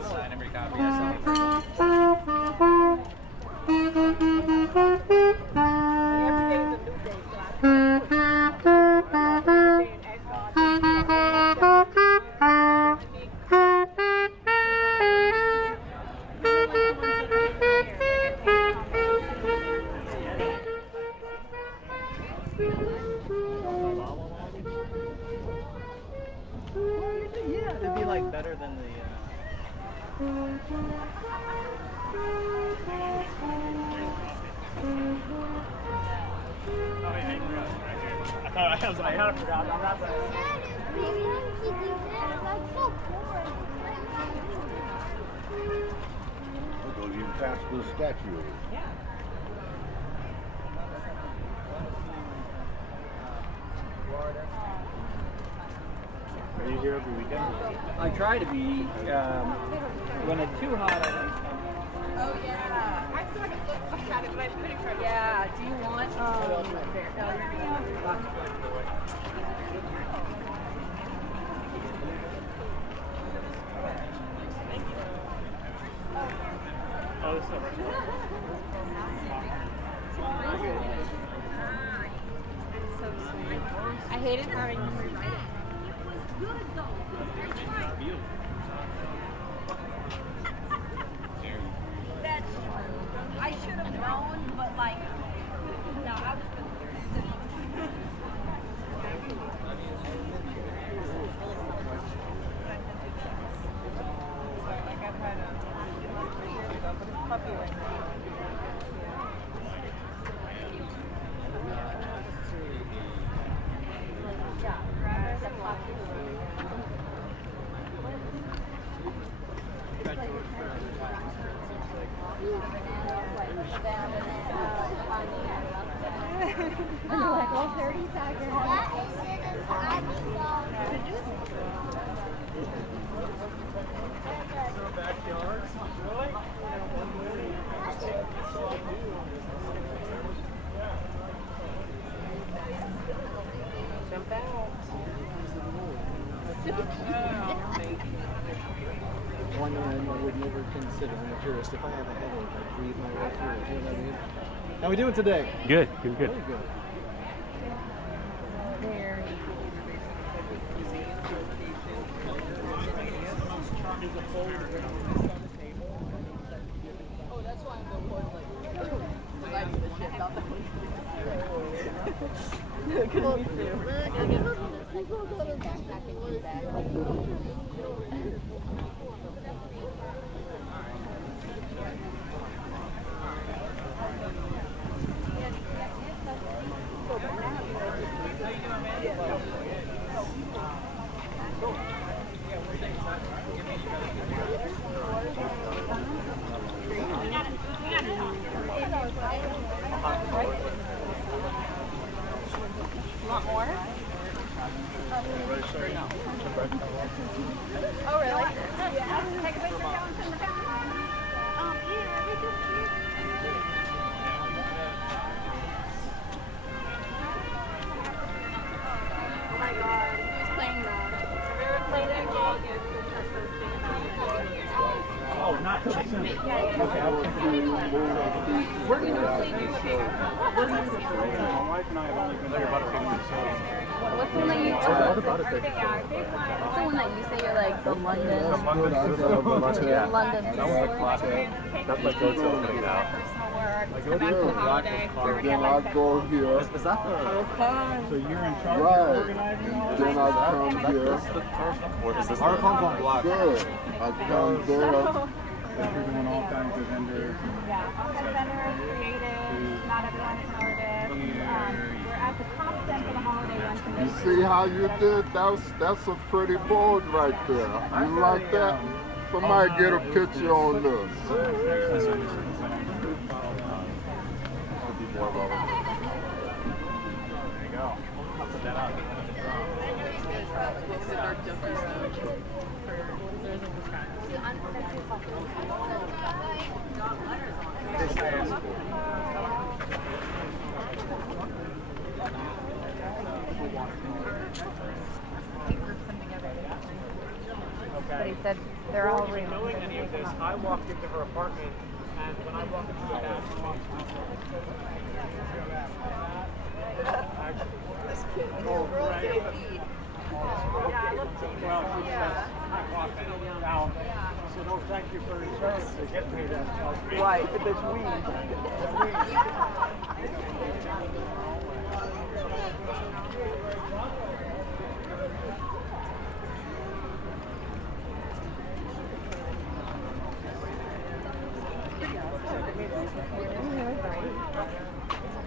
sign every copy I sell. Yeah, it'd be like better than the. Oh yeah, I thought I was like, I forgot about that. We'll go even past the statue. Yeah. Are you here every weekend? I try to be. When it's too hot, I don't. Oh yeah. I sort of looked at it, but I'm pretty sure. Yeah. Do you want Oh, this is over. so sweet. I hated having to rewrite it. That I should have known, but like, no, I was like I've had a years ago, but it's puppy right now. Like all 30 seconds. Backyard? Really? Jump out. One I would never consider I'm a tourist. If I have a headache, I breathe my way through it. You know what I mean? How we doing today? Good, good, good. Very good. Want more? Oh, really? Yeah. Take a picture of and send it back. Oh my god. Who's playing that? Have you ever played that game? Oh, not chicken. We're going to My wife and I have only been there about a few minutes. What's the one that you? What's the one that you say you're like the London? Yeah. London. That was like classic. That's my go-to thing now. Come back for the holiday. Then I go here. Is that the... So you're in charge of Right. organizing all Then I come here. Or is this our phone's on block? Good. I come there. You're doing all kinds of vendors. Yeah, all kinds of vendors, creative, not everyone is an artist. We're at the top center for the holiday luncheon. You see how you did? That's a pretty board right there. You like that? Somebody get a picture on this. There you go. I'll put that up. But he said They're all real. Knowing any of this, I walked into her apartment, and when I walked into the bathroom, This kid, oh, real right. kid. Yeah, I looked Well, she says, I walked down. I said, oh, thank you for your service to get me that. Right, if it's weed.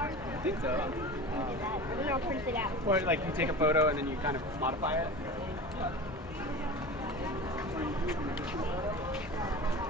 I think so. And I'll print it out. Or like you take a photo and then you kind of modify it.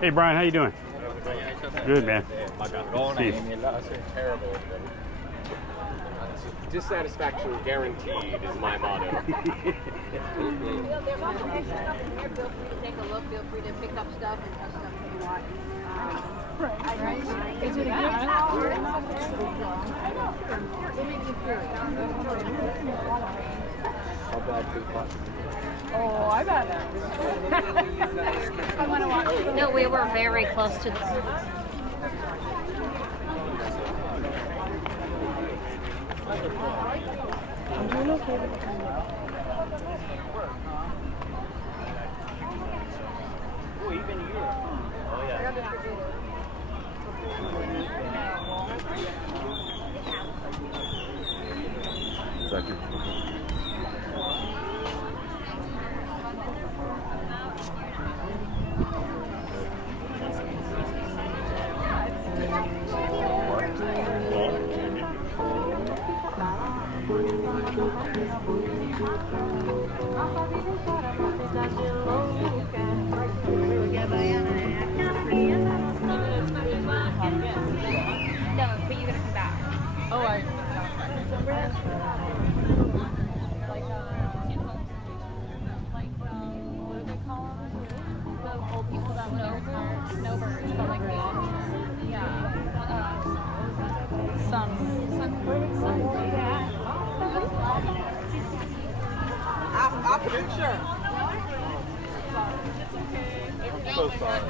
Hey Brian, how you doing? Good, man. Steve. Dissatisfaction guaranteed is my motto. There's also extra stuff in here. Feel free to take a look. Feel free to pick up stuff and touch stuff if you want. Right. Is it a good hour? It makes you curious. How bad could it possibly be? Oh, I bet. I want to watch. No, we were very close to the. I'm doing okay. Oh, even you. Oh, yeah. Thank you. No, but you're gonna come back. Oh, I. What do they call them? The old people that live snowbirds, but like the sun. I'll picture. I'm so sorry.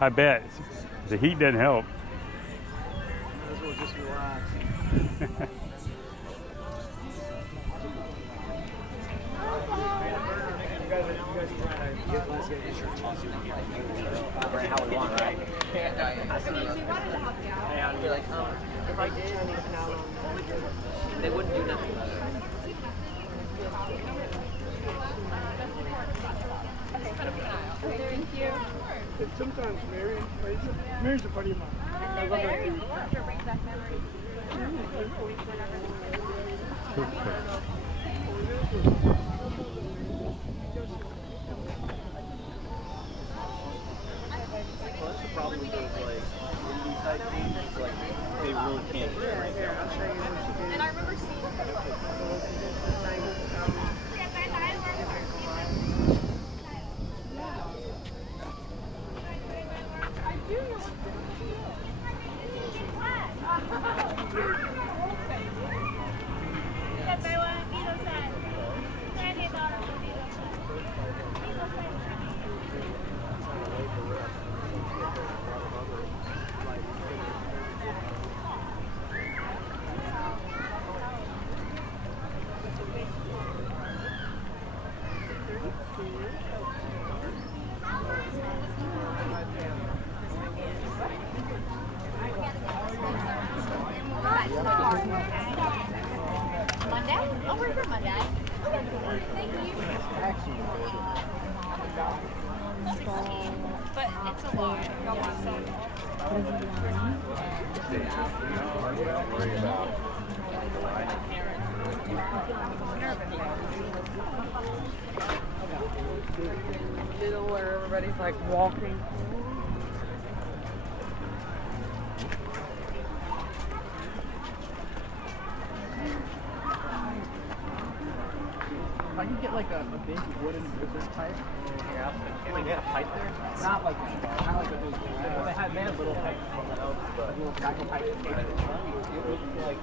I bet. The heat doesn't help. Might as well just relax. You guys are trying to get less get insurance policy how we want, right? I'd be like, if I did, they wouldn't do nothing about it. Thank you. Sometimes Mary's a buddy of mine. I love her too. Brings back memories. Well, that's the problem with those like indie type pages. Like they really can't do it right now. And I remember seeing Monday? Oh, we're here Monday. Okay. Thank you. 16, but it's a lot. Go on, so. Don't worry about it. Nervous. where everybody's like walking. If I could get like a big wooden river pipe. Yeah, wait, they had a pipe there? Not like a big. Well, they had little pipes from the house, but little tobacco pipes. It was like